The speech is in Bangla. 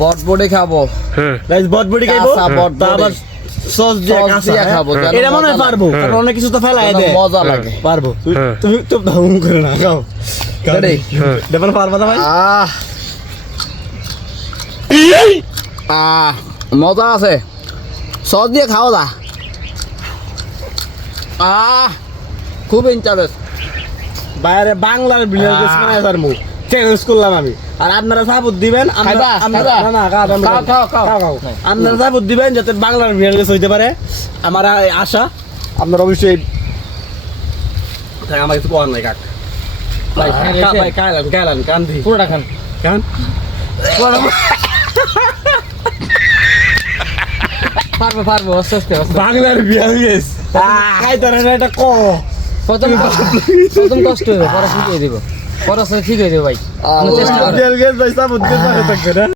বটবটি খাবো। গাইস বটবটি খাইবো আবার সস দিয়ে খাবো। এটা মনে হয় পারবো, কারণ অনেক কিছু তো ফেলাই দেয়, মজা লাগে। পারবো। তুমি তো ধাউম করে না খাও। রেডি? দেবন পারবা না ভাই? মজা আছে, সস দিয়ে খাওয়া দা। খুব ইন্টারেস্ট। বাইরে বাংলার ভিলেজ মানে স্যার মুখ চ্যালেঞ্জ করলাম আমি। আর আপনারা সাপোর্ট দিবেন, আপনারা সাপোর্ট দিবেন যাতে বাংলার ভিলেজ হইতে পারে, আমার আশা। আপনারা অবশ্যই আমার কিছু কোয়ার নাই কাক ভাই, কাইলান কান্দি পুরোটা খান খান পারবো আস্তে আস্তে বাংলার ভিলেজ খাইতারে এটা ক প্রথম কষ্ট হবে, পরে ঠিক হয়ে দেবো, পরে ঠিক হয়ে দেবো ভাই। চেষ্টা করে